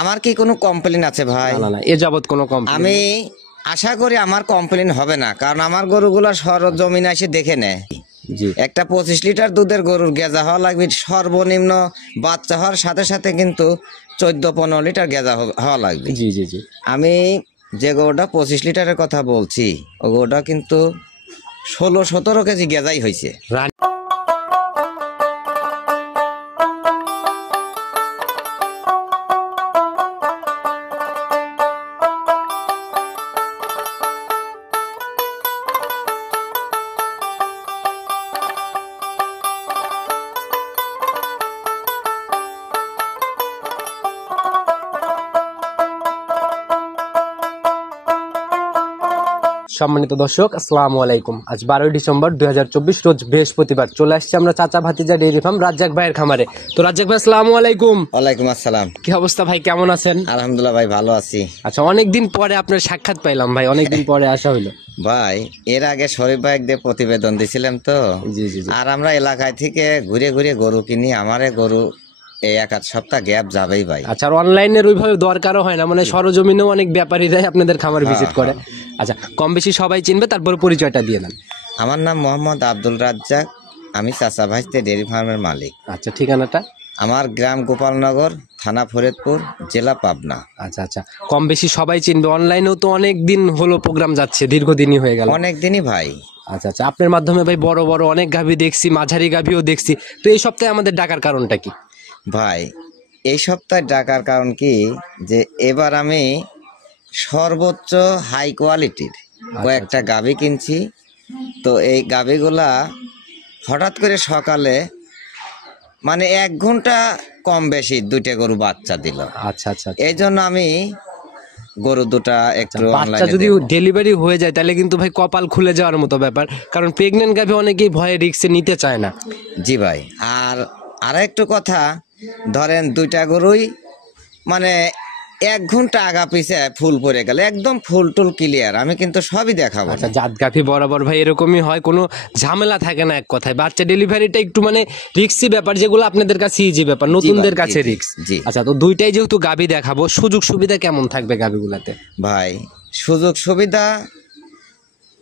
আমার কি কোনো কমপ্লেন আছে ভাই? না না, এ যাবত কোনো কমপ্লেন আমি আশা করি আমার কমপ্লেন হবে না, কারণ আমার গরুগুলো সরজমিনে এসে দেখে নেয়। জি একটা 25 লিটার দুধের গরুর গেজা হওয়া লাগবে সর্বনিম্ন, বাচ্চা হওয়ার সাথে সাথে কিন্তু 14-15 লিটার গেজা হওয়া লাগবে। জি জি জি। আমি যে গরুটা 25 লিটারের কথা বলছি, ও গরুটা কিন্তু 16-17 কেজি গেজাই হয়েছে। সম্মানিত দর্শক, আসসালামু আলাইকুম। আজ 12 ডিসেম্বর 2024 রোজ বৃহস্পতিবার চলে আসছে আমরা চাচা ভাতিজা ডেইরি ফার্ম রাজ্জাক ভাইয়ের খামারে। তো রাজ্জাক ভাই, আসসালামু আলাইকুম। ওয়ালাইকুম আসসালাম। কি অবস্থা ভাই, কেমন আছেন? আলহামদুলিল্লাহ ভাই, ভালো আছি। আচ্ছা, অনেকদিন পরে আপনার সাক্ষাৎ পাইলাম ভাই, অনেকদিন পরে আসা হইলো। ভাই এর আগে শরীফ ভাই দিয়ে প্রতিবেদন দিছিলাম তো, জি জি জি। আর আমরা এলাকায় থেকে ঘুরে ঘুরে গরু কিনি। আমারে গরু এই 1-8 সপ্তাহ গ্যাপ যাবেই ভাই। আচ্ছা, আর অনলাইনের ওইভাবে দরকারও হয় না, মানে সরজমিনেও অনেক ব্যাপারীরাই আপনাদের খামার ভিজিট করে। আচ্ছা, কম বেশি সবাই চিনবে, তারপরে পরিচয়টা দিয়ে নেন। আমার নাম মোহাম্মদ আব্দুল রাজ্জাক, আমি চাচা ভাইতে ডেয়ারি ফার্মের মালিক। আচ্ছা, ঠিকানাটা? আমার গ্রাম গোপালনগর, থানা ফরিদপুর, জেলা পাবনা। আচ্ছা আচ্ছা, কম বেশি সবাই চিনবে। অনলাইনেও তো অনেক দিন হলো প্রোগ্রাম যাচ্ছে, দীর্ঘদিনই হয়ে গেল। অনেক দিনই ভাই। আচ্ছা আচ্ছা, আপনার মাধ্যমে ভাই বড় বড় অনেক গাভী দেখছি, মাঝারি গাভীও দেখছি। তো এই সপ্তাহে আমাদের ডাকার কারণটা কি? ভাই এই সপ্তাহে ডাকার কারণ কি, যে এবার আমি সর্বোচ্চ হাই কোয়ালিটির কয়েকটা গাভী কিনছি। তো এই গাভীগুলা হঠাৎ করে সকালে মানে 1 ঘন্টা কম বেশি 2টা গরু বাচ্চা দিল। আচ্ছা আচ্ছা, এই জন্য আমি গরু দুটা একটু বাচ্চা যদি ডেলিভারি হয়ে যায় তাহলে কিন্তু ভাই কপাল খুলে যাওয়ার মতো ব্যাপার, কারণ প্রেগনেন্ট গাভী অনেকেই ভয়ে রিস্কে নিতে চায় না। জি ভাই। আর একটু কথা, ধরেন 2টা গরুই মানে 1 ঘন্টা আগা পিছে ফুল পড়ে গেল, একদম ফুল টুল ক্লিয়ার, আমি কিন্তু সবই দেখাবো। আচ্ছা, জাত গাভী বরাবর ভাই এরকমই হয়, কোনো ঝামেলা থাকে না। এক কথায় বাচ্চা ডেলিভারিটা একটু মানে রিস্কি ব্যাপার, যেগুলো আপনাদের কাছে ইজি ব্যাপার, নতুনদের কাছে রিস্ক। আচ্ছা, তো দুইটাই যেহেতু গাভী দেখাবো, সুযোগ সুবিধা কেমন থাকবে গাভীগুলাতে? ভাই সুযোগ সুবিধা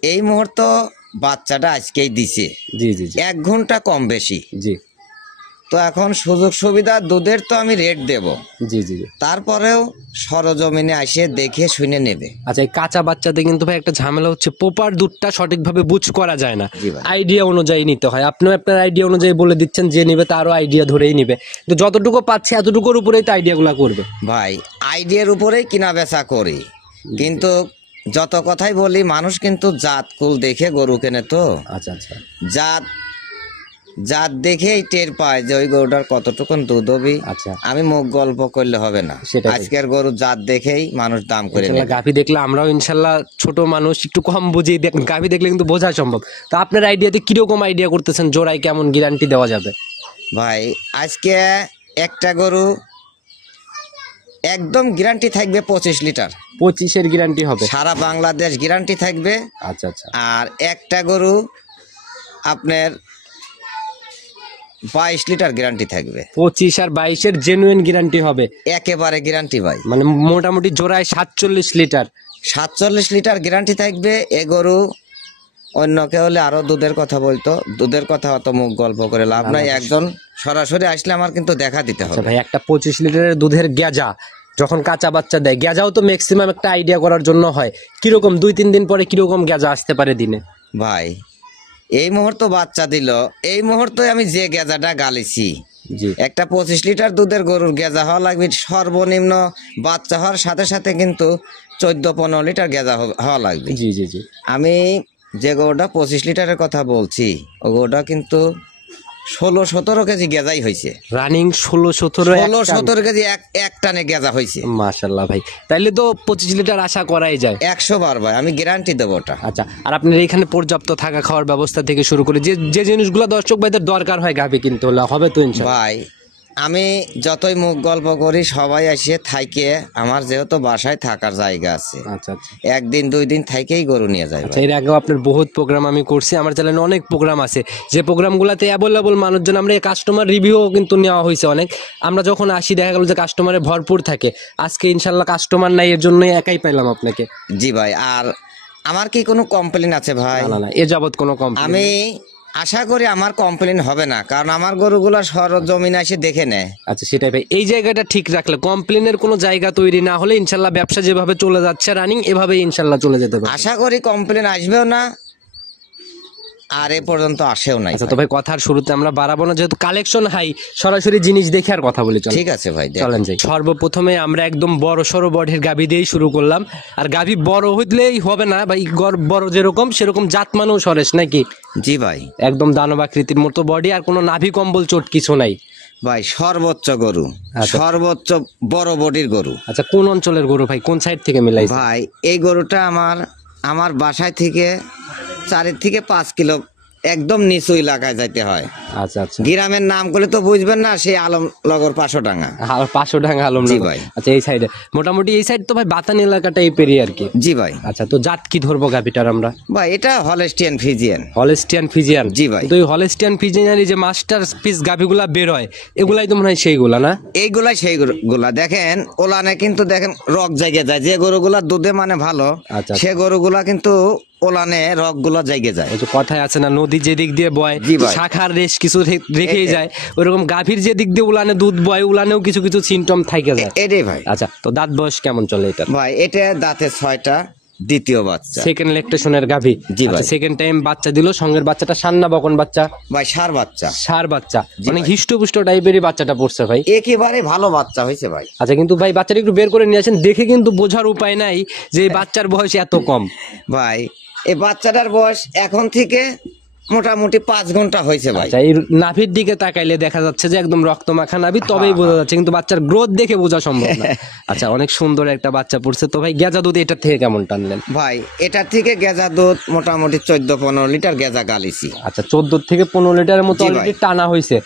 এই মুহূর্ত বাচ্চাটা আজকেই দিছে। জি জি জি। 1 ঘন্টা কম বেশি। জি। তো এখন সুযোগ সুবিধা দুধের তো আমি রেট দেব। জি জি জি। তারপরেও সরজমিনে আসে দেখে শুনে নেবে। আচ্ছা, এই কাঁচা বাচ্চাতে কিন্তু ভাই একটা ঝামেলা হচ্ছে, প্রপার দুধটা সঠিকভাবে বুঝ করা যায় না। জি ভাই। আইডিয়া অনুযায়ী নিতে হয়। আপনিও আপনার আইডিয়া অনুযায়ী বলে দিচ্ছেন, যে নিবে তারও আইডিয়া ধরেই নিবে। তো যতটুকু পাচ্ছে এতটুকুর উপরেই তো আইডিয়াগুলো করবে। ভাই আইডিয়ার উপরেই কিনা বেচা করি, কিন্তু যত কথাই বলি মানুষ কিন্তু জাত কুল দেখে গরু কেনে। তো আচ্ছা আচ্ছা, জাত দেখেই টের পায় যে ওই গরুটার কতটুকুন দুধ হবে। আচ্ছা, আমি মুখ গল্প করলে হবে না, আজকের গরু জাত দেখেই মানুষ দাম করে নেবে। গাভী দেখলে আমরাও ইনশাল্লাহ, ছোট মানুষ একটু কম বুঝি, গাভী দেখলে কিন্তু বোঝা সম্ভব। তো আপনার আইডিয়াতে কিরকম আইডিয়া করতেছেন, জোড়ায় কেমন গ্যারান্টি দেওয়া যাবে? ভাই আজকে একটা গরু একদম গ্যারান্টি থাকবে 25 লিটার। 25-এর গ্যারান্টি হবে? সারা বাংলাদেশ গ্যারান্টি থাকবে। আচ্ছা আচ্ছা। আর একটা গরু আপনার 22 লিটার গ্যারান্টি থাকবে। 25 আর 22-এর জেনুইন গ্যারান্টি হবে? একেবারে গ্যারান্টি ভাই। মানে মোটামুটি জোড়ায় 47 লিটার। 47 লিটার গ্যারান্টি থাকবে। এ গরু অন্য কেউ হলে আরো দুধের কথা বলতো, দুধের কথা অত মুখ গল্প করে লাভ নাই। একজন সরাসরি আসলে আমার কিন্তু দেখা দিতে হবে। ভাই একটা 25 লিটারের দুধের গেজা যখন কাঁচা বাচ্চা দেয়, গেজাও তো ম্যাক্সিমাম একটা আইডিয়া করার জন্য হয়, কিরকম 2-3 দিন পরে কিরকম গেজা আসতে পারে দিনে? ভাই এই মুহূর্তে বাচ্চা দিল, এই মুহূর্তে আমি যে গেজাটা গালিছি, একটা 25 লিটার দুধের গরুর গেজা হওয়া লাগবে সর্বনিম্ন, বাচ্চা হওয়ার সাথে সাথে কিন্তু 14-15 লিটার গেজা হওয়া লাগবে। জি জি জি। আমি যে গরুটা 25 লিটারের কথা বলছি, ও গরুটা কিন্তু 16-17 কেজি গেজাই হয়েছে। রানিং 16-17 কেজি এক টানে গেজা হয়েছে। মাশাআল্লাহ ভাই, তাইলে তো 25 লিটার আশা করাই যায়। 100 বার ভাই, আমি গ্যারান্টি দেবো ওটা। আচ্ছা, আর আপনার এখানে পর্যাপ্ত থাকা খাওয়ার ব্যবস্থা থেকে শুরু করে যে যে জিনিসগুলো দর্শক ভাইদের দরকার হয় গাভী কিনতে হলে হবে তো ইনশাআল্লাহ? ভাই আমি যতই মুখ গল্প করি সবাই এসে থাইকে, আমার যেহেতু বাসায় থাকার জায়গা আছে, আচ্ছা আচ্ছা। একদিন 2 দিন থাইকেই গরু নিয়ে যায় আচ্ছা, ভাই। এর আগেও আপনার বহুত প্রোগ্রাম আমি করছি, আমার চ্যানেলে অনেক প্রোগ্রাম আছে, যে প্রোগ্রামগুলোতে অ্যাভেলেবল মানুষজন, আমরা কাস্টমার রিভিউ কিন্তু নেওয়া হয়েছে অনেক। আমরা যখন আসি দেখা গেল যে কাস্টমারে ভরপুর থাকে। আজকে ইনশাল্লাহ কাস্টমার নাই, এর জন্য একাই পাইলাম আপনাকে। জি ভাই। আর আমার কি কোনো কমপ্লেন আছে ভাই? না না না, এ যাবত কোনো কমপ্লেইন আমি আশা করি আমার কমপ্লেন হবে না, কারণ আমার গরুগুলো সরজমিনে এসে দেখে নেয়। আচ্ছা, সেটাই ভাই, এই জায়গাটা ঠিক রাখলে কমপ্লেনের কোনো জায়গা তৈরি না হলে ইনশাল্লাহ ব্যবসা যেভাবে চলে যাচ্ছে রানিং, এভাবে ইনশাল্লাহ চলে যেতে পারে। আশা করি কমপ্লেন আসবেও না, আর এ পর্যন্ত আসেও নাই। আচ্ছা, তো ভাই কথার শুরুতে আমরা বাড়াবো না, যেহেতু কালেকশন হাই, সরাসরি জিনিস দেখে আর কথা বলি। ঠিক আছে ভাই, চলেন যাই। সর্বপ্রথমে আমরা একদম বড় সড়ো বডির গাভী দিয়েই শুরু করলাম। আর গাভী বড় হইলেই হবে না ভাই, বড় যেরকম সেরকম জাত মানেও সরেস নাকি? জি ভাই। একদম দানবাকৃতির মতো বডি, আর কোনো নাভি কম্বল চোট কিছু নাই ভাই। সর্বোচ্চ গরু, সর্বোচ্চ বড় বডির গরু। আচ্ছা, কোন অঞ্চলের গরু ভাই, কোন সাইড থেকে মিলাই ভাই? এই গরুটা আমার বাসায় থেকে 4 থেকে 5 কিলো একদম নিচু এলাকায় যাইতে হয়। আচ্ছা আচ্ছা। গ্রামের নাম করলে তো বুঝবেন না, সেই আলমনগর 500ডাঙ্গা। 500ডাঙ্গা আলম। জি ভাই। আচ্ছা, এই সাইডে মোটামুটি এই সাইড তো ভাই বাতান এলাকাটা এই পেরিয়ে আর কি। জি ভাই। আচ্ছা, তো জাত কি ধরবো গাভিটার আমরা? ভাই এটা হলস্টিয়ান ফ্রিজিয়ান। Holstein Friesian. জি ভাই। তো এই হলস্টিয়ান ফ্রিজিয়ানের যে মাস্টার পিস গাভিগুলা বের হয়, এগুলাই তো মনে হয় সেইগুলা না? এইগুলাই সেইগুলা। দেখেন ওলানে কিন্তু দেখেন রক জায়গা যায়, যে গরুগুলা দুধে মানে ভালো, আচ্ছা, সে গরুগুলা কিন্তু ওলানে রক গুলা জায়গা যায়। ওই যে কথায় আছে না, নদী যে দিক দিয়ে বয় জি ভাই। শাখার রেশ কিছু রেখেই যায়, ওইরকম গাভীর যে দিক দিয়ে উলানে দুধ বয়, উলানেও কিছু কিছু সিমটম থাকে যায়। এটাই ভাই। আচ্ছা, তো দাঁত বয়স কেমন চলে এটা ভাই? এটা দাঁতে 6টা, দ্বিতীয় বাচ্চা। সেকেন্ড ল্যাকটেশনের গাভী। জি ভাই। সেকেন্ড টাইম বাচ্চা দিল, সঙ্গের বাচ্চাটা সান্না বকন বাচ্চা? ভাই ষাঁড় বাচ্চা। ষাঁড় বাচ্চা, মানে হিষ্টপুষ্ট টাইপেরই বাচ্চাটা পড়ছে ভাই। একেবারে ভালো বাচ্চা হয়েছে ভাই। আচ্ছা, কিন্তু ভাই বাচ্চাটা একটু বের করে নিয়ে আসেন, দেখে কিন্তু বোঝার উপায় নাই যে এই বাচ্চার বয়স এত কম। ভাই এই বাচ্চাটার বয়স এখন থেকে মোটামুটি 5 ঘন্টা হয়েছে ভাই। আচ্ছা, এই নাভির দিকে তাকাইলে দেখা যাচ্ছে যে একদম রক্ত মাখা নাভি, তবেই বোঝা যাচ্ছে, কিন্তু বাচ্চার গ্রোথ দেখে বোঝা সম্ভব না। আচ্ছা, অনেক সুন্দর একটা বাচ্চা পড়ছে। তো ভাই গেজা দুধ এটার থেকে কেমন টানলেন? ভাই এটা থেকে গেজা দুধ মোটামুটি 14-15 লিটার গেজা গালিছি। আচ্ছা, 14 থেকে 15 লিটারের মতো অলরেডি টানা হয়েছে।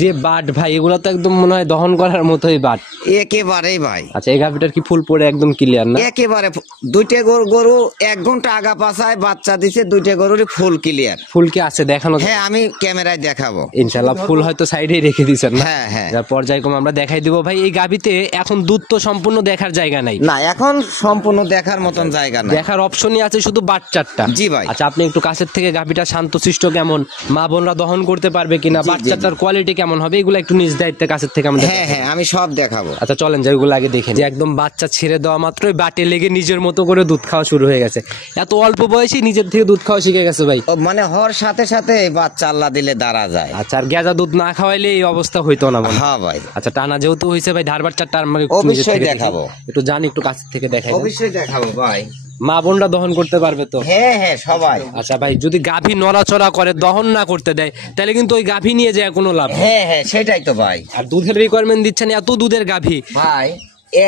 যে বাট ভাই, এগুলো তো একদম মনে হয় দহন করার মতোই বাট একেবারেই ভাই। আচ্ছা, এই গাভিটার কি ফুল পড়ে একদম ক্লিয়ার না? একেবারে। 2টে গরু 1 ঘন্টা আগা পাছায় বাচ্চা দিছে, 2টে গরুরই ফুল ক্লিয়ার। ফুল কি আছে দেখানো? হ্যাঁ, আমি ক্যামেরায় দেখাবো ইনশাআল্লাহ। ফুল হয়তো সাইডেই রেখে দিয়েছেন না? হ্যাঁ হ্যাঁ। যার পর্যায়ক্রমে আমরা দেখাই দিব ভাই। এই গাভিতে এখন দুধ তো সম্পূর্ণ দেখার জায়গা নাই না, এখন সম্পূর্ণ দেখার মতন জায়গা না, দেখার অপশনই আছে শুধু বাচ্চাটা। জি ভাই। আচ্ছা, আপনি একটু কাছের থেকে গাভিটা শান্তশিষ্ট কেমন, মা বোনরা দহন করতে পারবে কিনা, বাচ্চাটার কোয়ালিটি কেমন হবে, এগুলো একটু নিজ দায়িত্বে কাছের থেকে আমাদের। হ্যাঁ হ্যাঁ, আমি সব দেখাবো। আচ্ছা, চলেন যাই, ওগুলো আগে দেখেন। যে একদম বাচ্চা ছেড়ে দেওয়া মাত্রই বাটে লেগে নিজের মতো করে দুধ খাওয়া শুরু হয়ে গেছে। এত অল্প বয়সে নিজের থেকে দুধ খাওয়া শিখে গেছে ভাই। মানে হওয়ার সাথে সাথে বাচ্চা আল্লাহ দিলে দাঁড়া যায়। আচ্ছা, আর গেজা দুধ না খাওয়াইলে এই অবস্থা হইতো না মনে? হ্যাঁ ভাই। আচ্ছা, টানা যেহেতু হয়েছে ভাই, ধার বাচ্চাটা অবশ্যই দেখাবো। একটু জানি, একটু কাছের থেকে দেখাই। অবশ্যই দেখাবো ভাই। মা বোনরা দহন করতে পারবে তো? হ্যাঁ হ্যাঁ, সবাই। আচ্ছা ভাই, যদি গাভী নড়াচড়া করে, দহন না করতে দেয়, তাহলে কিন্তু ওই গাভী নিয়ে যায় কোনো লাভ। হ্যাঁ হ্যাঁ, সেটাই তো ভাই। আর দুধের রিকোয়ারমেন্ট দিচ্ছেন, এত দুধের গাভী ভাই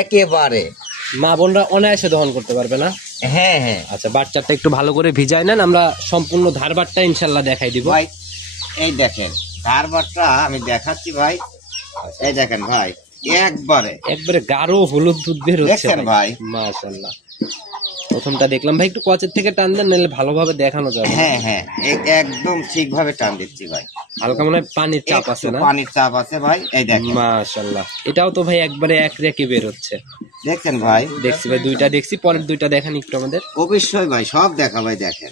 একেবারে মা বোনরা অনায়াসে দহন করতে পারবে না? হ্যাঁ হ্যাঁ। আচ্ছা, বাচ্চাটা একটু ভালো করে ভিজাই নেন, আমরা সম্পূর্ণ ধারবারটা ইনশাল্লাহ দেখাই দিব ভাই। এই দেখেন ধারবারটা আমি দেখাচ্ছি ভাই। এই দেখেন ভাই, একবারে গাঢ় হলুদ দুধ বের হচ্ছে দেখেন ভাই। মাশাআল্লাহ। প্রথমটা দেখলাম ভাই, একটু কচের থেকে টান দেন, নাহলে ভালোভাবে দেখানো যাবে। হ্যাঁ হ্যাঁ, একদম ঠিকভাবে টান দিচ্ছি ভাই। হালকা মনে হয় পানির চাপ আছে না? পানির চাপ আছে ভাই। এই দেখেন মাশাআল্লাহ, এটাও তো ভাই একবারে এক রেখে বের হচ্ছে। দেখছেন ভাই? দেখছি ভাই, দুইটা দেখছি, পরের দুইটা দেখান একটু আমাদের। অবশ্যই ভাই, সব দেখা ভাই। দেখেন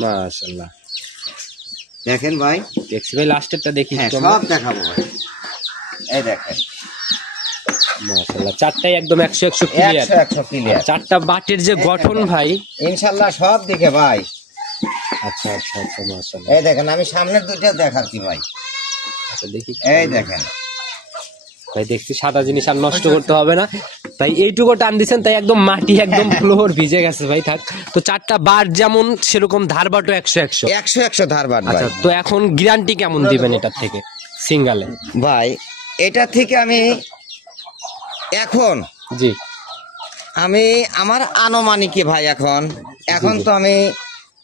মাশাআল্লাহ, দেখেন ভাই। দেখছি ভাই, লাস্টেরটা দেখি একটু সব দেখাবো ভাই। এই দেখেন মাশাআল্লাহ, চারটাই একদম 100 ক্লিয়ার। 100 ক্লিয়ার। চারটা বাটের যে গঠন ভাই, ইনশাআল্লাহ সব দিকে ভাই। আচ্ছা আচ্ছা আচ্ছা, মাশাআল্লাহ। এই দেখেন, আমি সামনের দুইটাও দেখাচ্ছি ভাই। আচ্ছা, দেখি। এই দেখেন ভাই, দেখছি সাদা জিনিস আর নষ্ট করতে হবে না তাই এইটুকু টান দিচ্ছেন, তাই একদম মাটি একদম ফ্লোর ভিজে গেছে ভাই। থাক তো, চারটা বার যেমন সেরকম ধারবাটও 100 ধারবার ভাই। আচ্ছা, তো এখন গ্যারান্টি কেমন দিবেন এটার থেকে সিঙ্গালে? ভাই এটা থেকে আমি এখন জি আমার আনুমানিক ভাই, এখন তো আমি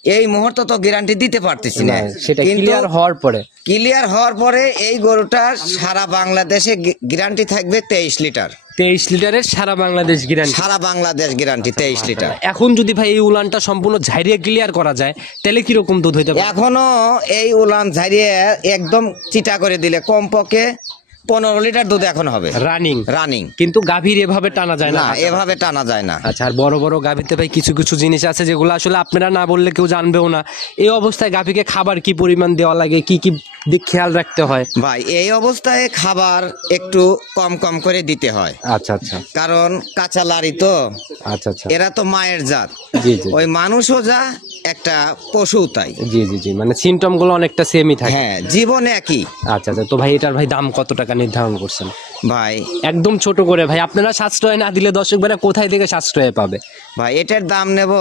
এই মুহূর্তে তো গ্যারান্টি দিতে পারতেছি না, সেটা কিন্তু ক্লিয়ার হওয়ার পরে এই গরুটার সারা বাংলাদেশে গ্যারান্টি থাকবে 23 লিটার। 23 লিটারের সারা বাংলাদেশ গ্যারান্টি, সারা বাংলাদেশ গ্যারান্টি 23 লিটার। এখন যদি ভাই এই উলানটা সম্পূর্ণ ঝাড়িয়ে ক্লিয়ার করা যায় তাহলে কিরকম দুধ হইতে পারে? এখনো এই উলান ঝাড়িয়ে একদম চিটা করে দিলে কমপক্ষে 15 লিটার দুধ এখন হবে রানিং। কিন্তু গাভীর এভাবে টানা যায় না, এভাবে টানা যায় না। আচ্ছা, আর বড় বড় গাভীতে ভাই কিছু কিছু জিনিস আছে যেগুলো আসলে আপনারা না বললে কেউ জানবেও না। এই অবস্থায় গাভীকে খাবার কি পরিমাণ দেওয়া লাগে, কি কি দিক খেয়াল রাখতে হয়? ভাই এই অবস্থায় খাবার একটু কম কম করে দিতে হয়। আচ্ছা আচ্ছা, কারণ কাঁচা লারি তো। আচ্ছা আচ্ছা, এরা তো মায়ের জাত, জি জি, ওই মানুষও যা একটা পশু তাই। জি জি জি, মানে সিমটম গুলো অনেকটা সেমই থাকে। হ্যাঁ, জীবন একই। আচ্ছা আচ্ছা, তো ভাই এটার ভাই দাম কত টাকা নির্ধারণ করছেন? ভাই একদম ছোট করে ভাই, আপনারা সাশ্রয় না দিলে দর্শক ভাইরা কোথায় থেকে সাশ্রয় পাবে? ভাই এটার দাম নেব,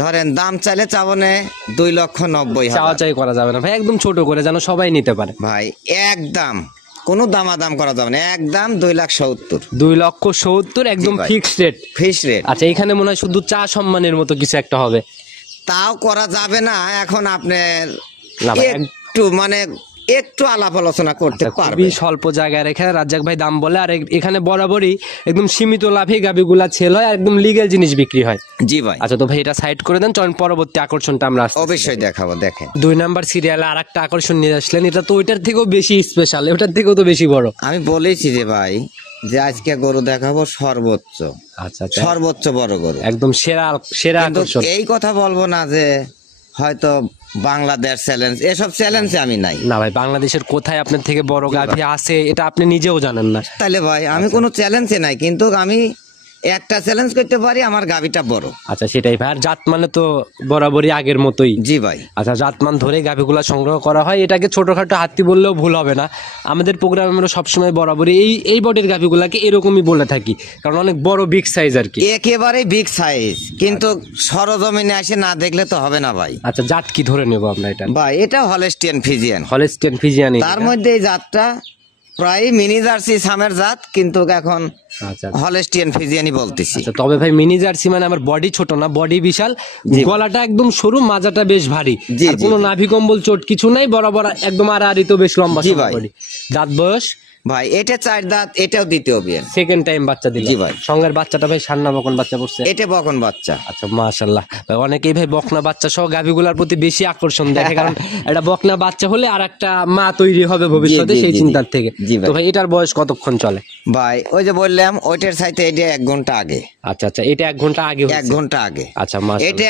ধরেন দাম চাইলে চাবনে 2,90,000। চাওয়া চাই করা যাবে না ভাই, একদম ছোট করে যেন সবাই নিতে পারে। ভাই একদম কোনো দামাদাম করা যাবে না, একদম 2,70,000। 2,70,000 একদম ফিক্সড রেট। আচ্ছা, এখানে মনে হয় শুধু চা সম্মানের মতো কিছু একটা হবে, তাও করা যাবে না। এখন আপনার একটু মানে একটু আলাপ আলোচনা করতে পারবে, খুবই স্বল্প জায়গায় রেখে রাজ্জাক ভাই দাম বলে। আর এখানে বরাবরই একদম সীমিত লাভে গাবিগুলা ছেল হয় আর একদম লিগ্যাল জিনিস বিক্রি হয়। জি ভাই। আচ্ছা, তো ভাই এটা সাইড করে দেন, চলুন পরবর্তী আকর্ষণটা আমরা অবশ্যই দেখাবো। দেখেন 2 নাম্বার সিরিয়ালে আর একটা আকর্ষণ নিয়ে আসলেন, এটা তো ওইটার থেকেও বেশি স্পেশাল, ওটার থেকেও তো বেশি বড়। আমি বলেছি যে ভাই যে আজকে গরু দেখাবো সর্বোচ্চ, আচ্ছা সর্বোচ্চ বড় গরু, একদম সেরা আকর্ষণ। এই কথা বলবো না যে হয়তো বাংলাদেশ চ্যালেঞ্জ, এসব চ্যালেঞ্জে আমি নাই। না ভাই, বাংলাদেশের কোথায় আপনার থেকে বড় গাভী আছে এটা আপনি নিজেও জানেন না। তাহলে ভাই আমি কোনো চ্যালেঞ্জে নাই, কিন্তু আমি একটা চ্যালেঞ্জ করতে পারি, আমার গাভীটা বড়। আচ্ছা, সেটাই ভাই। আর জাত মানে তো বরাবরই আগের মতোই। জি ভাই। আচ্ছা, জাতমান ধরে গাভীগুলা সংগ্রহ করা হয়, এটাকে ছোটখাটো হাতি বললেও ভুল হবে না। আমাদের প্রোগ্রামে আমরা সবসময় বরাবরই এই বডির গাভীগুলাকে এরকমই বলে থাকি, কারণ অনেক বড় বিগ সাইজ আর কি, একেবারে বিগ সাইজ। কিন্তু সরজমিনে এসে না দেখলে তো হবে না ভাই। আচ্ছা, জাত কি ধরে নেবো আমরা এটা? ভাই এটা হলস্টিয়ান ফিজিয়ান। তার মধ্যে এই জাতটা প্রায় মিনি জার্সি সামের জাত, কিন্তু এখন হলস্টিয়ান ফিজিয়ানই বলতেছি। তবে ভাই মিনি জার্সি মানে আমার বডি ছোট না, বডি বিশাল, গলাটা একদম সরু, মাজাটা বেশ ভারী, আর কোনো নাভি কম্বল চোট কিছু নাই, বরাবর একদম আড়াআড়ি তো বেশ লম্বা বডি। দাঁত বয়স ভাই এটা 4 দাঁত, এটাও দ্বিতীয় বিয়ে, সেকেন্ড টাইম বাচ্চা দিল। জি ভাই। সঙ্গের বাচ্চাটা ভাই সান্না বকন বাচ্চা পড়ছে, এটা বকন বাচ্চা। আচ্ছা, মাশাআল্লাহ ভাই। অনেকেই ভাই বকনা বাচ্চা সহ গাভীগুলার প্রতি বেশি আকর্ষণ দেখে, কারণ এটা বকনা বাচ্চা হলে আর একটা মা তৈরি হবে ভবিষ্যতে, সেই চিন্তার থেকে। তো ভাই এটার বয়স কতক্ষণ চলে? ভাই ওই যে বললাম ওইটার চাইতে এটা 1 ঘন্টা আগে। আচ্ছা আচ্ছা, এটা 1 ঘন্টা আগে, 1 ঘন্টা আগে। আচ্ছা, এটা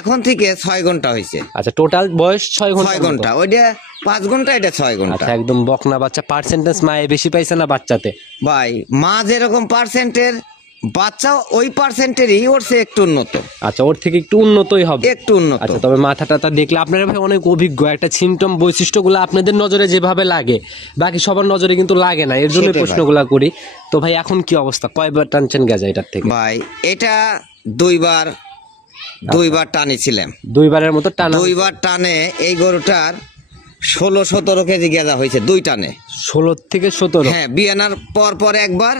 এখন থেকে 6 ঘন্টা হয়েছে। আচ্ছা, টোটাল বয়স 6 ঘন্টা। ওইটা 5 ঘন্টা, এটা 6 ঘন্টা। আচ্ছা, একদম বকনা বাচ্চা। পার্সেন্টেজ মায়ে বেশি পাইছে না বাচ্চাতে? ভাই মা যেরকম পার্সেন্টের, বাচ্চা ওই পার্সেন্টেরই, ওর চেয়ে একটু উন্নত। আচ্ছা, ওর থেকে একটু উন্নতই হবে, একটু উন্নত। আচ্ছা, তবে মাথাটা দেখলে আপনারা ভাই অনেক অভিজ্ঞ, একটা সিমটম বৈশিষ্ট্যগুলো আপনাদের নজরে যেভাবে লাগে বাকি সবার নজরে কিন্তু লাগে না, এর জন্য প্রশ্নগুলো করি। তো ভাই এখন কি অবস্থা, কয়বার টানছেন গেজা এটার থেকে? ভাই এটা দুইবার টানিছিলাম। 2বারের মতো টানা? 2বার টানে এই গরুটার 16-17 কেজি গেজা হয়েছে 2 টানে। 16 থেকে 17? হ্যাঁ, বিয়ানার পর একবার,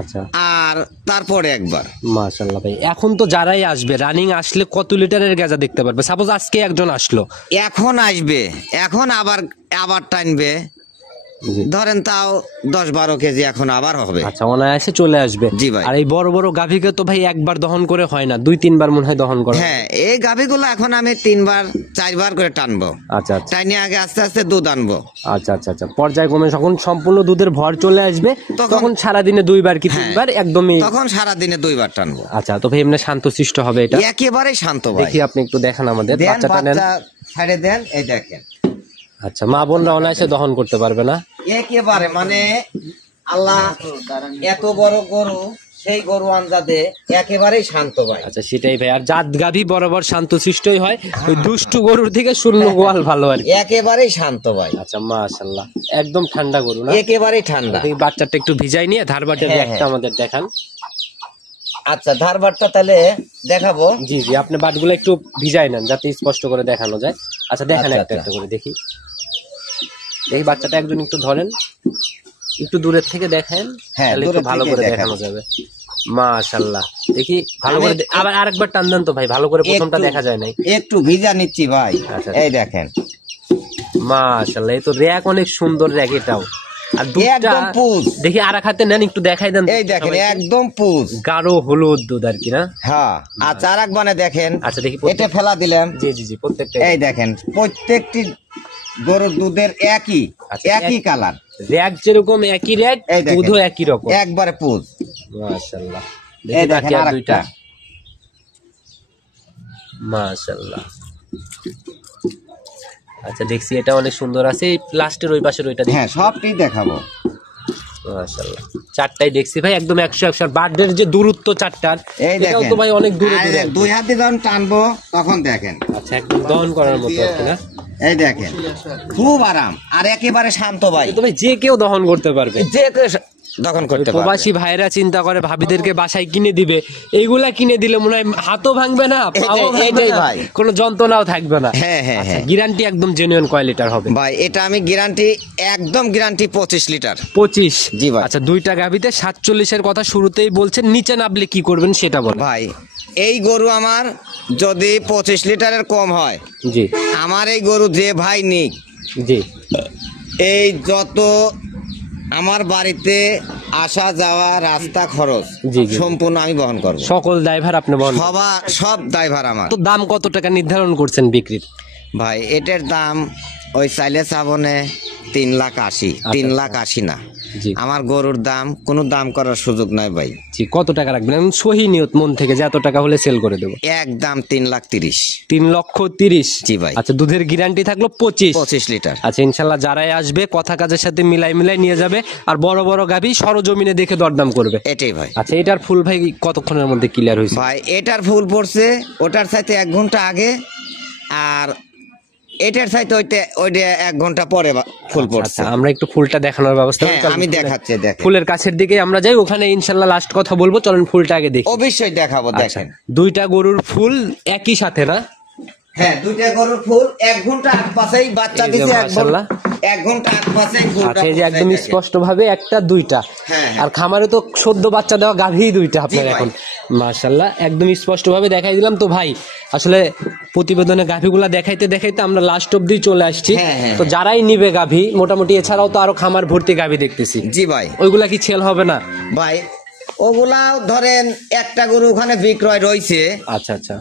আচ্ছা, আর তারপরে একবার। মাশাআল্লাহ ভাই। এখন তো যারাই আসবে, রানিং আসলে কত লিটারের গেজা দেখতে পারবে? সাপোজ আজকে একজন আসলো, এখন আসবে, এখন আবার টানবে, ধরেন তাও 10-12 কেজি এখন আবার হবে। আচ্ছা, অনায়াসে চলে আসবে। জি ভাই। আর এই বড় বড় গাভীকে তো ভাই একবার দহন করে হয় না, 2-3 বার মনে হয় দহন করে। হ্যাঁ, এই গাভীগুলো এখন আমি 3-4 করে টানবো। আচ্ছা, টাইনি আগে আস্তে আস্তে দুধ আনবো। আচ্ছা আচ্ছা আচ্ছা, পর্যায়ক্রমে যখন সম্পূর্ণ দুধের ভর চলে আসবে তখন সারাদিনে 2বার কি 3বার একদমই, তখন সারাদিনে 2বার টানবো। আচ্ছা, তো ভাই এমনি শান্তশিষ্ট হবে এটা? একেবারে শান্ত ভাই। দেখি আপনি একটু দেখান আমাদের, বাচ্চাটা নেন, ছেড়ে দেন, এই দেখেন। আচ্ছা, মা বোনরা অনায়াসে দহন করতে পারবে না একেবারে, মানে আল্লাহ এত বড় গরু, সেই গরু আনজাদে একেবারেই শান্ত ভাই। আচ্ছা, সেটাই ভাই। আর জাত গাভী বরাবর শান্তশিষ্টই হয়, ওই দুষ্টু গরুর থেকে শূন্য গোয়াল ভালো আর কি। একেবারেই শান্ত ভাই। আচ্ছা, মাশাআল্লাহ, একদম ঠান্ডা গরু না? একেবারেই ঠান্ডা। এই বাচ্চাটা একটু ভিজাই নিয়ে ধারবাটের একটা আমাদের দেখান। আচ্ছা, ধারবাটটা তাহলে দেখাবো। জি জি, আপনি বাটগুলো একটু ভিজাই নেন যাতে স্পষ্ট করে দেখানো যায়। আচ্ছা, দেখান একটা একটা করে দেখি। এই বাচ্চাটা একজন একটু ধরেন, একটু দূরের থেকে দেখেন, তাহলে একটু ভালো করে দেখানো যাবে। মাশাআল্লাহ, দেখি ভালো করে আবার আরেকবার টান দেন তো ভাই, ভালো করে প্রথমটা দেখা যায় নাই, একটু ভিজা নিচ্ছি ভাই। আচ্ছা, এই দেখেন মাশাআল্লাহ, এই তো র‍্যাক অনেক সুন্দর র‍্যাক এটাও। আর দুধটা একদম পুজ, দেখি আর এক হাতে নেন, একটু দেখাই দেন। এই দেখেন একদম পুজ, গাঢ় হলুদ দুধ আর কি না? হ্যাঁ। আচ্ছা আর এক বানে দেখেন। আচ্ছা দেখি, এটা ফেলা দিলাম। জি জি জি, প্রত্যেকটা এই দেখেন প্রত্যেকটি গরুর দুধের একই কালার, র‍্যাক যেরকম একই র‍্যাক, দুধও একই রকম, একবারে পুজ। মাশাআল্লাহ। এই দেখেন আরেকটা, মাশাআল্লাহ। আচ্ছা দেখছি এটা অনেক সুন্দর আছে, লাস্টের ওই পাশের ওইটা, হ্যাঁ সবটাই দেখাবো। মাশাআল্লাহ, চারটাই দেখছি ভাই একদম 100 বার্থডের যে দূরত্ব চারটার, এটাও তো ভাই অনেক দূরে দূরে। দুই হাতে যখন টানবো তখন দেখেন, আচ্ছা একদম দহন করার মতো আছে না? এই দেখেন খুব আরাম আর একেবারে শান্ত ভাই, তো ভাই যে কেউ দহন করতে পারবে, যে কেউ দহন করতে পারবে। প্রবাসী ভাইরা চিন্তা করে ভাবিদেরকে বাসায় কিনে দিবে, এইগুলা কিনে দিলে মনে হয় হাতও ভাঙবে না, পাও ভাঙবে না, কোনো যন্ত্রণাও থাকবে না। হ্যাঁ হ্যাঁ হ্যাঁ, গ্যারান্টি একদম জেনুইন কয় লিটার হবে ভাই? এটা আমি গ্যারান্টি, একদম গ্যারান্টি 25 লিটার। 25? জি ভাই। আচ্ছা দুইটা গাভিতে 47-এর কথা শুরুতেই বলছেন, নিচে নামলে কি করবেন সেটা বলেন ভাই। এই গরু আমার যদি 25 লিটারের কম হয়, জি, আমার এই গরু যে ভাই নিক, জি, এই যত আমার বাড়িতে আসা যাওয়া রাস্তা খরচ জি, সম্পূর্ণ আমি বহন করব, সকল ড্রাইভার আপনি বহন, সব ড্রাইভার আমার। তো দাম কত টাকা নির্ধারণ করছেন বিক্রির? ভাই এটার দাম ওই চাইলে চাবনে 3,80,000, 3,80,000 না। জি, আমার গরুর দাম কোনো দাম করার সুযোগ নাই ভাই। জি, কত টাকা রাখবেন এখন সহি নিয়ত মন থেকে, যে এত টাকা হলে সেল করে দেবো? একদম 3,30,000। 3,30,000? জি ভাই। আচ্ছা দুধের গ্যারান্টি থাকলো 25 লিটার। আচ্ছা ইনশাল্লাহ যারাই আসবে কথা কাজের সাথে মিলাই নিয়ে যাবে, আর বড় বড় গাভী সরজমিনে দেখে দরদাম করবে, এটাই ভাই। আচ্ছা এটার ফুল ভাই কতক্ষণের মধ্যে ক্লিয়ার হয়েছে? ভাই এটার ফুল পড়ছে ওটার চাইতে 1 ঘন্টা আগে, আর এটার চাইতে ওইটা 1 ঘন্টা পরে ফুল পড়ছে। আমরা একটু ফুলটা দেখানোর ব্যবস্থা করি, আমি দেখাচ্ছি। দেখেন ফুলের কাছের দিকে আমরা যাই, ওখানে ইনশাল্লাহ লাস্ট কথা বলবো, চলেন ফুলটা আগে দেখি। অবশ্যই দেখাবো। দেখেন দুইটা গরুর ফুল একই সাথে না? হ্যাঁ দুইটা গরুর ফুল 1 ঘন্টা আগ পাশেই বাচ্চা দিছে, 1 ঘন্টা আগ পাশেই ফুলটা। আচ্ছা এই যে একদম স্পষ্ট ভাবে একটা দুইটা, আর খামারে তো সদ্য বাচ্চা দেওয়া গাভী দুইটা আপনার এখন, মাশাআল্লাহ একদম স্পষ্ট ভাবে দেখাই দিলাম। তো ভাই আসলে প্রতিবেদনে গাভীগুলা দেখাইতে দেখাইতে আমরা লাস্ট অব্দি চলে আসছি, তো যারাই নিবে গাভী মোটামুটি, এছাড়াও তো আরো খামার ভর্তি গাভী দেখতেছি। জি ভাই। ওইগুলা কি সেল হবে না ভাই? ওগুলাও ধরেন একটা গরু ওখানে বিক্রয় রয়েছে, আচ্ছা আচ্ছা,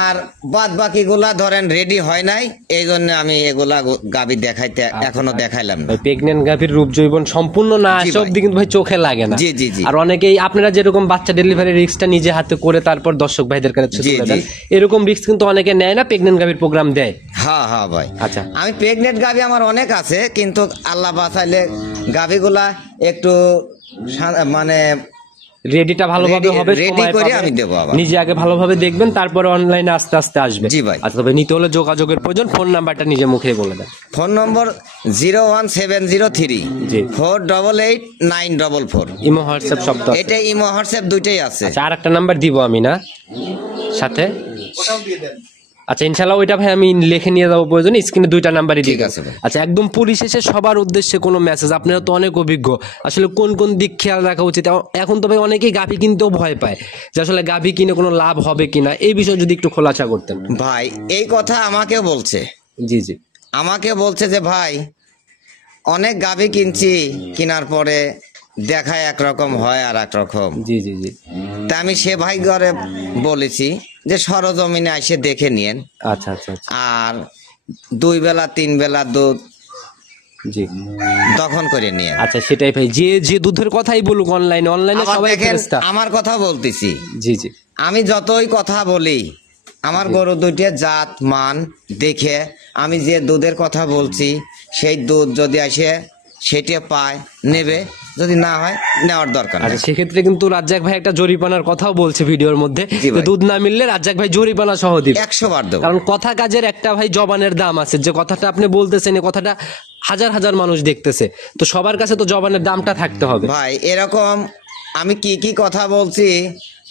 আর বাদ বাকি গুলা ধরেন রেডি হয় নাই, এই জন্য আমি এগুলা গাভী দেখাইতে এখনো দেখাইলাম না। প্রেগনেন্ট গাভীর রূপ জৈবন সম্পূর্ণ না আসে অব্দি কিন্তু ভাই চোখে লাগে না। জি জি জি। আর অনেকেই আপনারা যেরকম বাচ্চা ডেলিভারি রিস্কটা নিজে হাতে করে তারপর দর্শক ভাইদের কাছে তুলে দেন, এরকম রিস্ক কিন্তু অনেকে নেয় না, প্রেগনেন্ট গাভীর প্রোগ্রাম দেয়। হ্যাঁ হ্যাঁ ভাই। আচ্ছা আমি প্রেগনেন্ট গাভী আমার অনেক আছে, কিন্তু আল্লাহ বাঁচাইলে গাভীগুলা একটু মানে রেডিটা ভালোভাবে হবে, রেডি করে আমি দেব। আবার নিজে আগে ভালোভাবে দেখবেন, তারপরে অনলাইনে আস্তে আস্তে আসবে। জি ভাই। আচ্ছা তবে নিতে হলে যোগাযোগের প্রয়োজন, ফোন নাম্বারটা নিজে মুখে বলে দেন। ফোন নম্বর 01703 জি 488 944। ইমো হোয়াটসঅ্যাপ সব তো আছে? এটা ইমো হোয়াটসঅ্যাপ দুইটাই আছে। আচ্ছা আর একটা নাম্বার দিব আমি না সাথে, ওটাও দিয়ে দেন। আচ্ছা ইনশাল্লাহ ওইটা ভাই আমি লিখে নিয়ে যাবো, প্রয়োজন স্ক্রিনে দুইটা নাম্বারই ঠিক ঠিক আছে ভাই। আচ্ছা একদম পরিশেষে সবার উদ্দেশ্যে কোনো মেসেজ, আপনারা তো অনেক অভিজ্ঞ, আসলে কোন কোন দিক খেয়াল রাখা উচিত? এখন তো ভাই অনেকেই গাভী কিনতেও ভয় পায়, যে আসলে গাভী কিনে কোনো লাভ হবে কিনা, এই বিষয়ে যদি একটু খোলাসা করতেন। ভাই এই কথা আমাকেও বলছে, জি জি, আমাকে বলছে যে ভাই অনেক গাভী কিনছি, কেনার পরে দেখায় একরকম হয় আর একরকম। জি জি জি, তা আমি সে ভাই ঘরে বলেছি যে সরজমিনে এসে দেখে নিয়েন, আচ্ছা আচ্ছা আচ্ছা, আর 2 বেলা 3 বেলা দুধ জি দহন করে নিয়ে। আচ্ছা সেটাই ভাই, যে দুধের কথাই বলুক অনলাইনে আবার সবাই দেখেন ফেরেশতা। আমার কথা বলতেছি, জি জি, আমি যতই কথা বলি আমার গরু দুইটা জাত মান দেখে আমি যে দুধের কথা বলছি সেই দুধ যদি আসে সেটা পায় নেবে, যদি না হয় নেওয়ার দরকার আচ্ছা নেই। সেক্ষেত্রে কিন্তু রাজ্জাক ভাই একটা জরিমানার কথাও বলছে ভিডিওর মধ্যে, জি ভাই। যে দুধ না মিললে রাজ্জাক ভাই জরিমানা সহ দিবে। 100 বার দেবো। কারণ কথা কাজের একটা ভাই জবানের দাম আছে, যে কথাটা আপনি বলতেছেন এই কথাটা হাজার হাজার মানুষ দেখতেছে, তো সবার কাছে তো জবানের দামটা থাকতে হবে ভাই এরকম আমি কি কি কথা বলছি,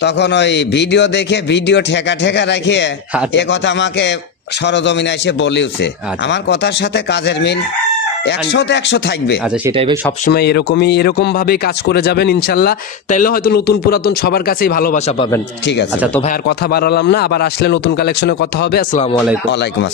তখন ওই ভিডিও দেখে ভিডিও ঠেকা রেখে আচ্ছা। এ কথা আমাকে সরজমিনে এসে বলেওছে। আচ্ছা। আমার কথার সাথে কাজের মিল 100-তে 100 থাকবে। আচ্ছা, সেটাই ভাই, সবসময় এরকম ভাবেই কাজ করে যাবেন ইনশাল্লাহ, তাইলে হয়তো নতুন পুরাতন সবার কাছেই ভালোবাসা পাবেন। ঠিক আছে। আচ্ছা, তো ভাই আর কথা বাড়ালাম না, আবার আসলে নতুন কালেকশনে কথা হবে। আসসালামু আলাইকুম। ওয়ালাইকুম আসসালাম।